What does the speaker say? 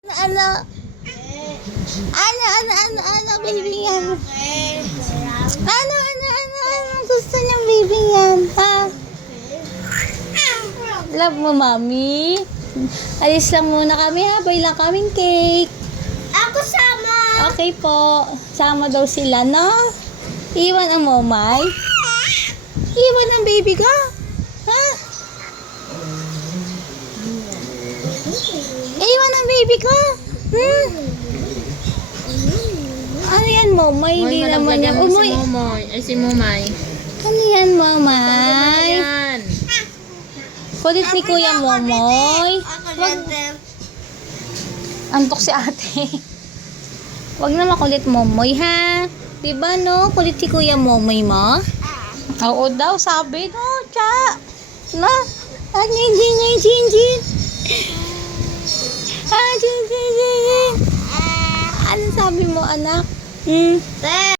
Ano? Ano, baby yan? Ano, gusto niyang baby yan, ha? Love mo, mami? Alis lang muna kami, ha? Buy lang kaming cake. Ako sama. Okay po. Sama daw sila, no? Iwan ang momay. Iwan ang baby ka. Ha? Iwan ang baby ka. Ano yan, momay? Hindi naman yan. Si Momoy. Ay, si Momay. Ano yan, momay? Ayan. Kulit ni Kuya Momoy. Ako Wag, din. antok si ate. Wag na makulit, Momoy, ha? Diba, no? Kulit si Kuya Momoy mo? Oo daw, sabi, no? Tsa. Na? Jin. Jin. Ano sabi mo, anak?